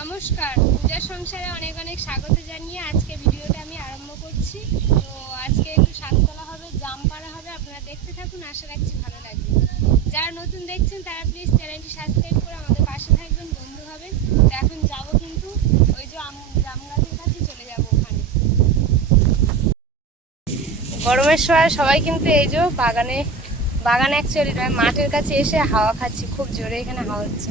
নমস্কার, পূজার সংসারে অনেক অনেক স্বাগত জানিয়ে আজকে ভিডিওটা আমি আরম্ভ করছি। তো আজকে একটু শাক তোলা হবে, জাম পাড়া হবে, আপনারা দেখতে থাকুন, আশা রাখছি ভালো লাগবে। যারা নতুন দেখছেন তারা প্লিজ চ্যানেলটি সাবস্ক্রাইব করে আমাদের পাশে থাকবেন, বন্ধু হবেন। তো এখন যাবো কিন্তু ওই যে জাম গাছের কাছে চলে যাবো ওখানে। গরমের সময় সবাই কিন্তু এই যে বাগানে অ্যাকচুয়ালি নয়, মাঠের কাছে এসে হাওয়া খাচ্ছি, খুব জোরে এখানে হাওয়া হচ্ছে।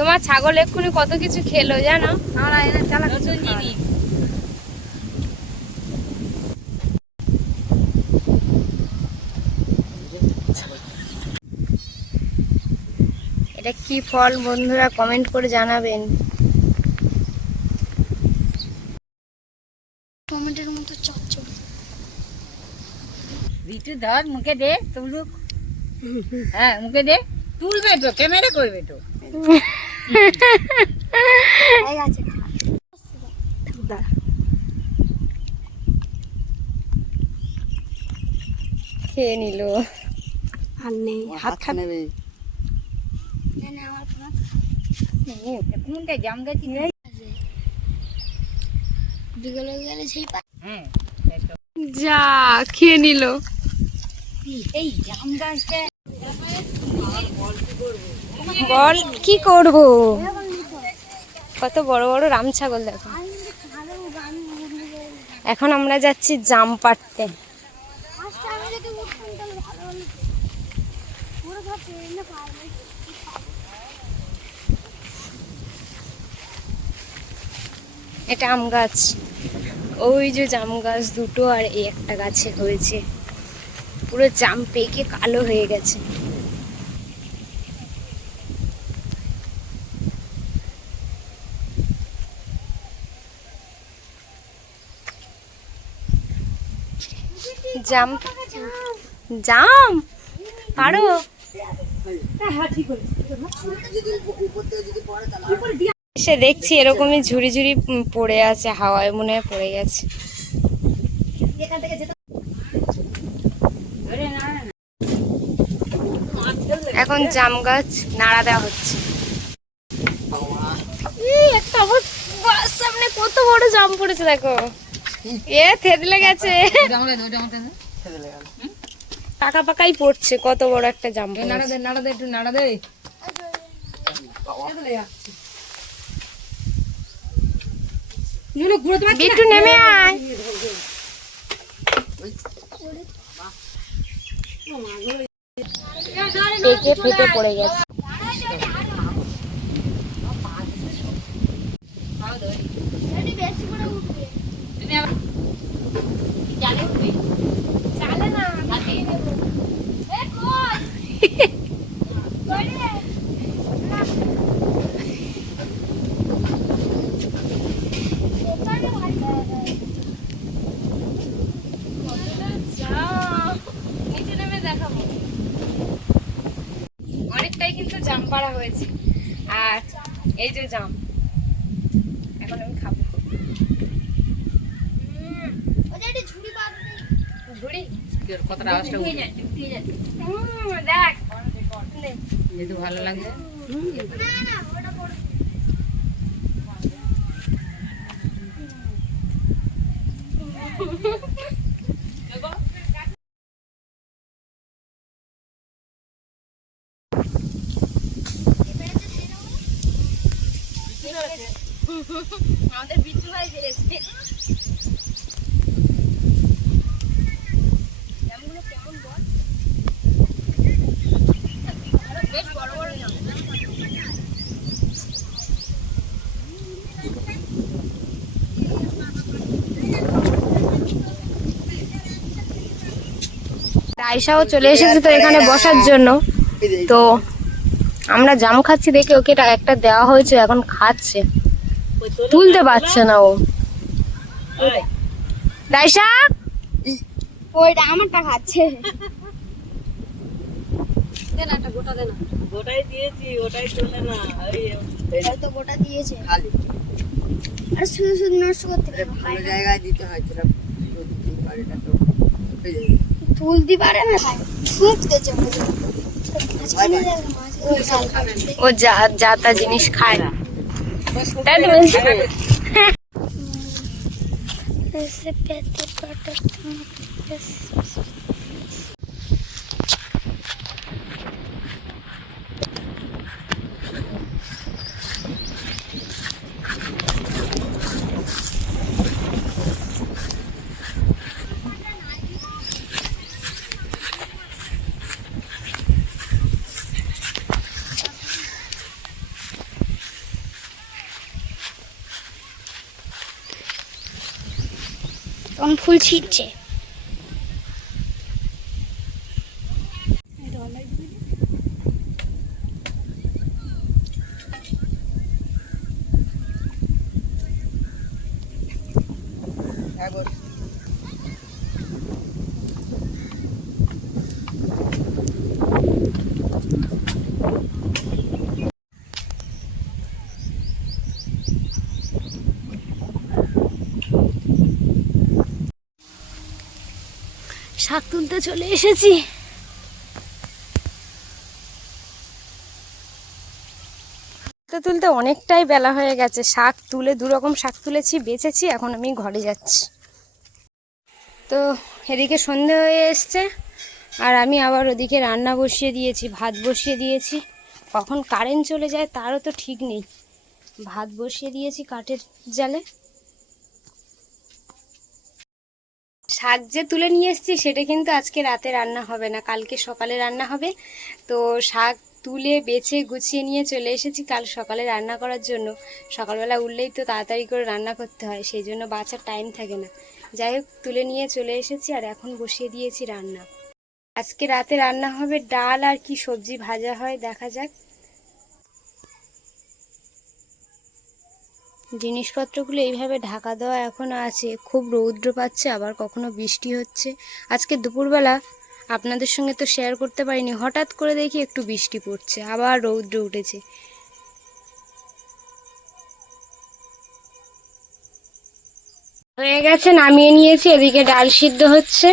তোমার ছাগল এক্ষুনি কত কিছু খেলো জানো, আমরা এনে চালা নতুন জিনিস। এটা কি ফল বন্ধুরা কমেন্ট করে জানাবেন। টমেটোর মতো চচ্চড়ি। ঋতু ধর মুখে দে, তুলুক। হ্যাঁ মুখে দে, তুলবে তো, ক্যামেরা করবে তো। খেয়ে নিল আর নেই, হাত খা নেবে। কোনটা জাম গাছ নেই? বিকেলে গেলে সেই হ্যাঁ যা খেয়ে নিল। এই জাম গাছটা বল কি করব, কত বড় বড় রাম ছাগল দেখো। এখন আমরা যাচ্ছি জাম পাড়তে। এটা আম গাছ, ওই যে জাম গাছ দুটো আর এই একটা গাছে হয়েছে, পুরো জাম পেকে কালো হয়ে গেছে। জাম জাম পারো, সে দেখছি এরকমই ঝুড়ি ঝুড়ি পড়ে আছে, হাওয়ায় মনে হয় পড়ে গেছে। এখন জাম গাছ নাড়া দেওয়া হচ্ছে। একটা আমার সামনে কত বড় জাম পড়েছে দেখো, এ থেতলে গেছে, পাকা পাকাই পড়ছে, কত বড় একটা জাম। নাড়া দে, নাড়া দে, একটু নাড়া দে। বিট্টু নেমে আয়। পেকে ফেটে পড়ে গেছে। অনেকটাই কিন্তু জাম পাড়া হয়েছে, আর এই যে জাম এখন আমি খাবো। ঝুড়ি কতটা আওয়াজটা দেখ যেহেতু ভালো লাগছে। আমাদের বিট্টু ভাই পেরেছে। জামগুলো কেমন বল, বেশ বড় বড় জাম। আয়শাও চলে এসেছে তো এখানে বসার জন্য। তো আমরা জাম খাচ্ছি দেখে ওকে একটা দেওয়া হয়েছে, এখন খাচ্ছে, তুলতে পারছে না ও। রাইসা ওইটা আমারটা খাচ্ছে। গোটাই দিয়েছি, ওটাই চলে না। হয়তো গোটা দিয়েছে খালি, আর শুধু শুধু নষ্ট করতে পারে, ভালো জায়গায় দিতে হয়। তুলতে পারে না, ছুঁকতেছে। ও যা যা তা জিনিস খায় না, তাই তো বলছি। তখন ফুল ছিটছে। শাক তুলতে চলে এসেছি। তুলতে তুলতে অনেকটাই বেলা হয়ে গেছে। শাক তুলে 2 রকম শাক তুলেছি, বেছেছি, এখন আমি ঘরে যাচ্ছি। তো এদিকে সন্ধে হয়ে এসছে আর আমি আবার ওদিকে রান্না বসিয়ে দিয়েছি, ভাত বসিয়ে দিয়েছি। কখন কারেন্ট চলে যায় তারও তো ঠিক নেই। ভাত বসিয়ে দিয়েছি কাঠের জালে। শাক যে তুলে নিয়ে এসেছি সেটা কিন্তু আজকে রাতে রান্না হবে না, কালকে সকালে রান্না হবে। তো শাক তুলে বেছে গুছিয়ে নিয়ে চলে এসেছি কাল সকালে রান্না করার জন্য। সকালবেলা উঠলেই তো তাড়াতাড়ি করে রান্না করতে হয়, সেই জন্য বাঁচার টাইম থাকে না। যাই হোক, তুলে নিয়ে চলে এসেছি আর এখন বসিয়ে দিয়েছি রান্না। আজকে রাতে রান্না হবে ডাল আর কি সবজি ভাজা হয় দেখা যাক। জিনিসপত্রগুলো এইভাবে ঢাকা দেওয়া এখনো আছে। খুব রৌদ্র পাচ্ছে, আবার কখনো বৃষ্টি হচ্ছে। আজকে দুপুরবেলা আপনাদের সঙ্গে তো শেয়ার করতে পারিনি, হঠাৎ করে দেখি একটু বৃষ্টি পড়ছে, আবার রৌদ্র উঠেছে। হয়ে গেছে, নামিয়ে নিয়েছি। এদিকে ডাল সিদ্ধ হচ্ছে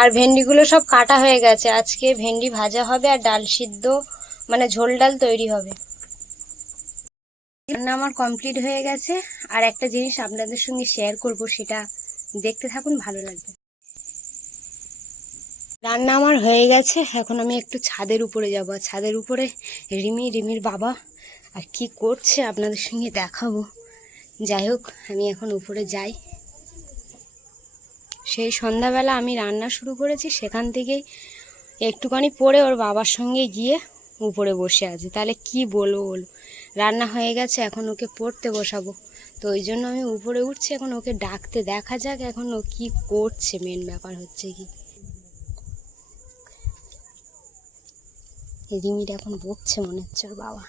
আর ভেন্ডিগুলো সব কাটা হয়ে গেছে। আজকে ভেন্ডি ভাজা হবে আর ডাল সিদ্ধ মানে ঝোল ডাল তৈরি হবে। রান্না আমার কমপ্লিট হয়ে গেছে আর একটা জিনিস আপনাদের সঙ্গে শেয়ার করব, সেটা দেখতে থাকুন, ভালো লাগবে। রান্না আমার হয়ে গেছে, এখন আমি একটু ছাদের উপরে যাব। ছাদের উপরে রিমির বাবা আর কি করছে আপনাদের সঙ্গে দেখাবো। যাই হোক, আমি এখন উপরে যাই। সেই সন্ধ্যাবেলা আমি রান্না শুরু করেছি, সেখান থেকেই একটুখানি পরে ওর বাবার সঙ্গে গিয়ে উপরে বসে আছে। তাহলে কি বলবো বলো, রান্না হয়ে গেছে, এখন ওকে পড়তে বসাবো। তো ওই জন্য আমি উপরে উঠছি, এখন ওকে ডাকতে, দেখা যাক এখন ও কি করছে। মেন ব্যাপার হচ্ছে কি, রিমির এখন বকছে মনে হচ্ছে ওর বাবা।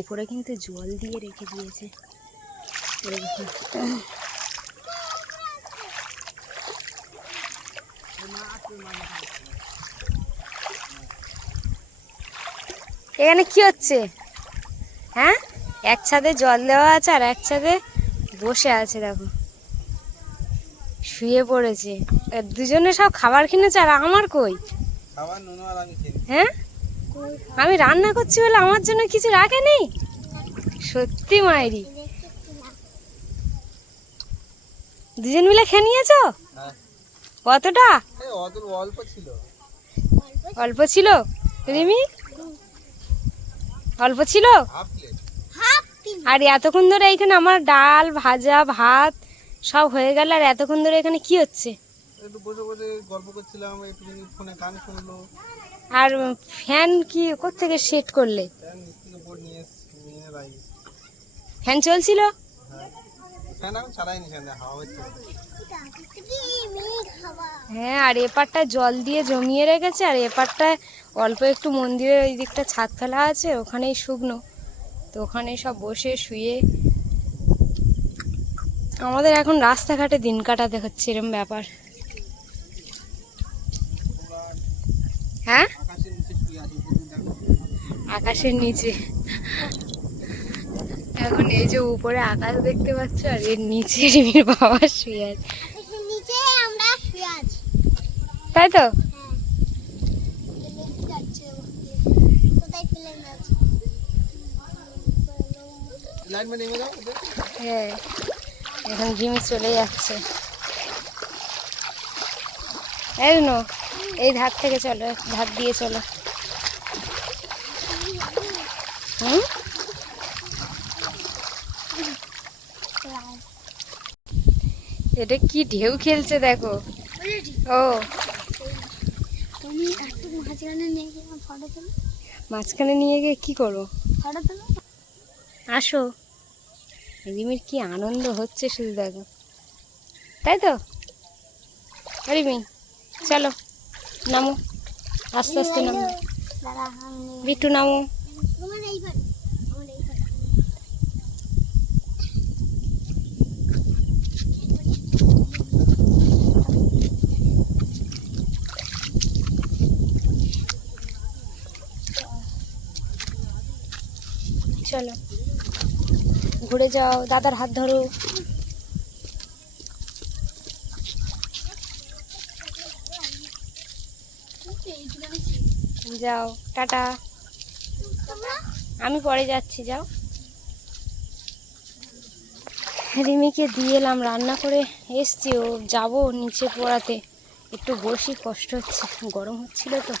উপরে কিন্তু জল দিয়ে রেখে দিয়েছে। এখানে কি হচ্ছে? হ্যাঁ, এক ছাদে জল দেওয়া আছে আর এক ছাদে বসে আছে, দেখো শুয়ে পড়েছে। দুজনে সব খাবার কিনেছে আর আমার কই? হ্যাঁ, আমি রান্না করছি বলে আমার জন্য কিছু রাখেনি। সত্যি মায়েরি, দুজন মিলে খেয়ে নিয়েছো? কতটা? অল্প ছিল রিমি, অল্প ছিল। আর এতক্ষণ ধরে এখানে আমার ডাল ভাজা ভাত সব হয়ে গেল, আর এতক্ষণ ধরে এখানে কি হচ্ছে? একটু বসে বসে গল্প করছিলাম, একটু ফোনে গান শুনলো। আর ফ্যান কি কোত্থেকে সেট করলে? ফ্যান নিচ থেকে বোর্ড নিয়ে বাইরে। ফ্যান চলছিল? ফ্যান এখন চালাইনি, ফ্যান হাওয়া হচ্ছে। হ্যাঁ, আর এপারটা জল দিয়ে জমিয়ে রেখেছে আর এপারটায় অল্প একটু মন্দিরের ওই দিকটা ছাদ ফেলা আছে, ওখানেই শুকনো। তো ওখানেই সব বসে শুয়ে আমাদের এখন রাস্তাঘাটে দিন কাটাতে হচ্ছে, এরম ব্যাপার। হ্যাঁ, আকাশের নিচে। এখন এই যে উপরে আকাশ দেখতে পাচ্ছ আর এর নিচে রিমির বাবা শুয়ে আছে। নিচে আমরা শুয়ে আছি, তাই তো? কোথায় প্লেন আছে? লাইন মানে নেমে যাও ওদের। হ্যাঁ এখন রিমি চলে যাচ্ছে। এই নো, এই ধার থেকে চলো, ধার দিয়ে চলো। হুম, এটা কি ঢেউ খেলছে দেখো। ও তুমি একটু মাঝখানে নিয়ে গিয়ে ফটো তোলো। মাঝখানে নিয়ে গিয়ে কি করবো? ফটো তোলো। আসো, রিমির কি আনন্দ হচ্ছে শুধু দেখো, তাই তো? রিমি চলো নামো, আস্তে আস্তে নামো, দাঁড়া আমি বিট্টু নামো। তোমার এই পারে, আমার এই পারে। চলো ঘুরে যাও, দাদার হাত ধরো। যাও টাটা, আমি পরে যাচ্ছি, যাও। রিমিকে দিয়ে এলাম, রান্না করে এসছি, ও যাবো নিচে পড়াতে, একটু বসি, কষ্ট হচ্ছে, গরম হচ্ছিল তো।